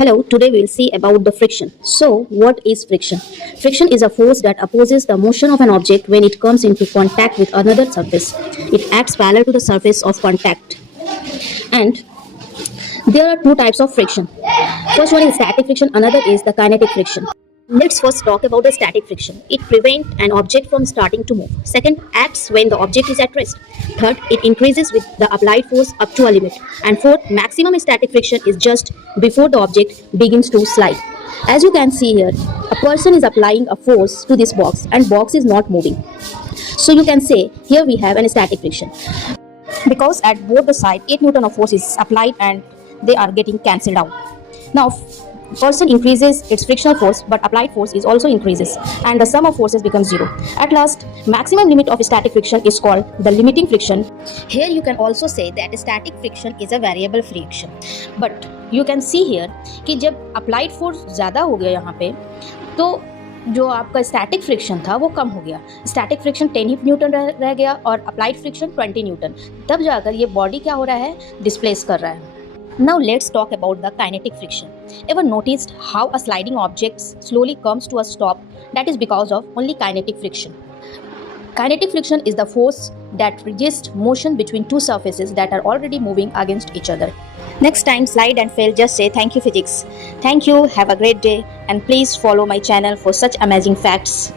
Hello, today we'll see about the friction. So, what is friction? Friction is a force that opposes the motion of an object when it comes into contact with another surface. It acts parallel to the surface of contact. And there are two types of friction. First one is static friction, another is the kinetic friction. Let's first talk about the static friction. It prevents an object from starting to move. Second, acts when the object is at rest. Third, it increases with the applied force up to a limit. And fourth, maximum static friction is just before the object begins to slide. As you can see here, a person is applying a force to this box and box is not moving. So you can say here we have an static friction. Because at both the side 8 Newton of force is applied and they are getting cancelled out. Now person increases its frictional force but applied force is also increases and the sum of forces becomes zero. At last, maximum limit of static friction is called the limiting friction. Here you can also say that static friction is a variable friction, but you can see here कि जब applied force ज़्यादा हो गया यहाँ पे तो जो आपका स्टैटिक फ्रिक्शन था वो कम हो गया. स्टैटिक फ्रिक्शन 10 न्यूटन रह गया और अप्लाइड फ्रिक्शन 20 न्यूटन. तब जाकर ये बॉडी क्या हो रहा है, डिस्प्लेस कर रहा है. Now let's talk about the kinetic friction. Ever noticed how a sliding object slowly comes to a stop? That is because of only kinetic friction. Kinetic friction is the force that resists motion between two surfaces that are already moving against each other. Next time slide and fail, just say thank you physics. Thank you, have a great day, and please follow my channel for such amazing facts.